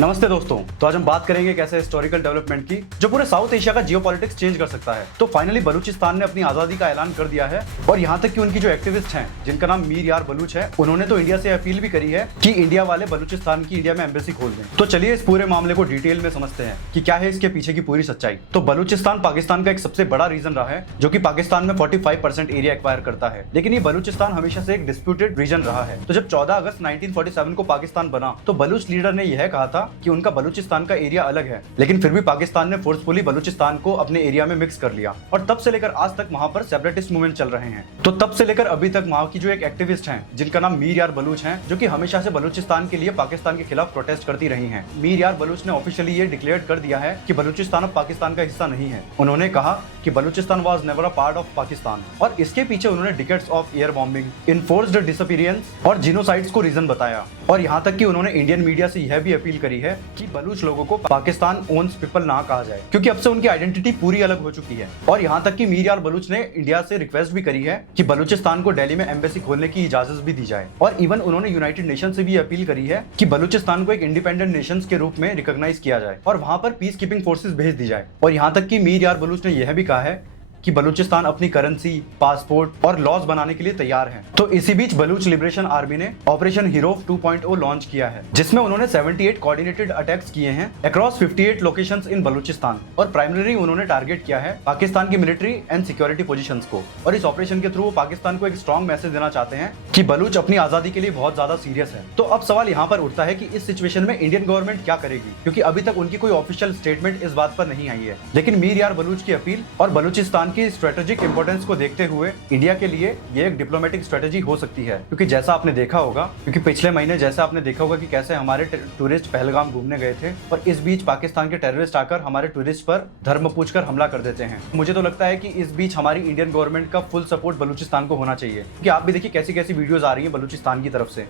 नमस्ते दोस्तों। तो आज हम बात करेंगे एक ऐसे हिस्टोरिकल डेवलपमेंट की जो पूरे साउथ एशिया का जियोपॉलिटिक्स चेंज कर सकता है। तो फाइनली बलूचिस्तान ने अपनी आजादी का ऐलान कर दिया है और यहाँ तक कि उनकी जो एक्टिविस्ट हैं जिनका नाम मीर यार बलूच है, उन्होंने तो इंडिया से अपील भी करी है कि इंडिया वाले बलूचिस्तान की इंडिया में एम्बेसी खोल दें। तो चलिए इस पूरे मामले को डिटेल में समझते हैं कि क्या है इसके पीछे की पूरी सच्चाई। तो बलूचिस्तान पाकिस्तान का एक सबसे बड़ा रीजन रहा है जो कि पाकिस्तान में 45% एरिया एक्वायर करता है, लेकिन ये बलूचिस्तान हमेशा से एक डिस्प्यूटेड रीजन रहा है। तो जब 14 अगस्त 1947 को पाकिस्तान बना तो बलूच लीडर ने यह कहा था कि उनका बलूचिस्तान का एरिया अलग है, लेकिन फिर भी पाकिस्तान ने फोर्सफुली बलूचिस्तान को अपने एरिया में मिक्स कर लिया और तब से लेकर आज तक वहां पर सेपरेटिस्ट मूवमेंट चल रहे हैं। तो तब से लेकर अभी तक वहां की जो एक एक्टिविस्ट हैं जिनका नाम मीर यार बलूच हैं, जो कि हमेशा से बलूचिस्तान के लिए पाकिस्तान के खिलाफ प्रोटेस्ट करती रही हैं। मीर यार बलूच ने ऑफिशियली ये डिक्लेयर कर दिया है कि बलूचिस्तान अब पाकिस्तान का हिस्सा नहीं है। उन्होंने कहा कि Balochistan was never a part of Pakistan और इसके पीछे उन्होंने decades of air bombing, enforced disappearance और जिनोसाइड्स को रीजन बताया। और यहाँ तक कि उन्होंने इंडियन मीडिया से यह भी अपील करी है कि बलूच लोगों को पाकिस्तान ओन्स पीपल ना कहा जाए, क्योंकि अब से उनकी आइडेंटिटी पूरी अलग हो चुकी है। और यहाँ तक कि मीर यार बलूच ने इंडिया से रिक्वेस्ट भी करी है कि बलूचिस्तान को दिल्ली में एम्बेसी खोलने की इजाजत भी दी जाए। और इवन उन्होंने यूनाइटेड नेशन से भी अपील करी है कि बलूचिस्तान को एक इंडिपेंडेंट नेशन के रूप में रिकॉग्नाइज किया जाए और वहां पर पीस कीपिंग फोर्सेस भेज दी जाए। और यहाँ तक कि मीर यार बलूच ने यह भी कहा है कि बलूचिस्तान अपनी करेंसी, पासपोर्ट और लॉज बनाने के लिए तैयार है। तो इसी बीच बलूच लिबरेशन आर्मी ने ऑपरेशन हीरोफ 2.0 लॉन्च किया है, जिसमें उन्होंने 78 कोऑर्डिनेटेड अटैक्स किए हैं अक्रॉस 58 लोकेशंस इन बलूचिस्तान। और प्राइमरी उन्होंने टारगेट किया है पाकिस्तान की मिलिट्री एंड सिक्योरिटी पोजीशंस को। और इस ऑपरेशन के थ्रू वो पाकिस्तान को एक स्ट्रॉन्ग मैसेज देना चाहते हैं कि बलूच अपनी आजादी के लिए बहुत ज्यादा सीरियस है। तो अब सवाल यहाँ पर उठता है कि इस सिचुएशन में इंडियन गवर्नमेंट क्या करेगी, क्योंकि अभी तक उनकी कोई ऑफिशियल स्टेटमेंट इस बात पर नहीं आई है। लेकिन मीर यार बलूच की अपील और बलूचिस्तान की स्ट्रेटेजिक इंपॉर्टेंस को देखते हुए इंडिया के लिए ये एक डिप्लोमेटिक स्ट्रेटेजी हो सकती है। क्योंकि जैसा आपने देखा होगा, क्योंकि पिछले महीने जैसा आपने देखा होगा कि कैसे हमारे टूरिस्ट पहलगाम घूमने गए थे और इस बीच पाकिस्तान के टेररिस्ट आकर हमारे टूरिस्ट पर धर्म पूछकर हमला कर देते हैं। मुझे तो लगता है कि इस बीच हमारी इंडियन गवर्नमेंट का फुल सपोर्ट बलूचिस्तान को होना चाहिए, क्योंकि आप भी देखिए कैसी कैसी वीडियोस आ रही हैं बलूचिस्तान की तरफ से।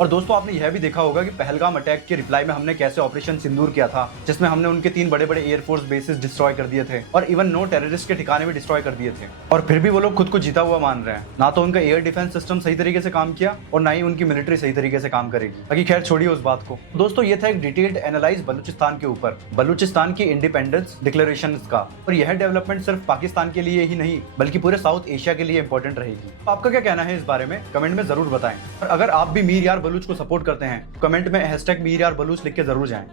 और दोस्तों आपने यह भी देखा होगा कि पहलगाम अटैक के रिप्लाई में हमने कैसे ऑपरेशन सिंदूर किया था, जिसमें हमने उनके 3 बड़े बड़े एयरफोर्स बेसिस डिस्ट्रॉय कर दिए थे और इवन 9 टेररिस्ट के ठिकाने भी डिस्ट्रॉय कर दिए थे। और फिर भी वो लोग खुद को जीता हुआ मान रहे हैं। ना तो उनका एयर डिफेंस सिस्टम सही तरीके से काम किया और ना ही उनकी मिलिट्री सही तरीके से काम करेगी। बाकी खैर छोड़िए उस बात को। दोस्तों ये था एक डिटेल्ड एनालाइज बलूचिस्तान के ऊपर, बलूचिस्तान की इंडिपेंडेंस डिक्लेरेशन का। और यह डेवलपमेंट सिर्फ पाकिस्तान के लिए ही नहीं बल्कि पूरे साउथ एशिया के लिए इंपॉर्टेंट रहेगी। आपका क्या कहना है इस बारे में कमेंट में जरूर बताएं। और अगर आप भी मीर यार बलूच को सपोर्ट करते हैं कमेंट में #मीर यार बलूच लिख के जरूर जाएं।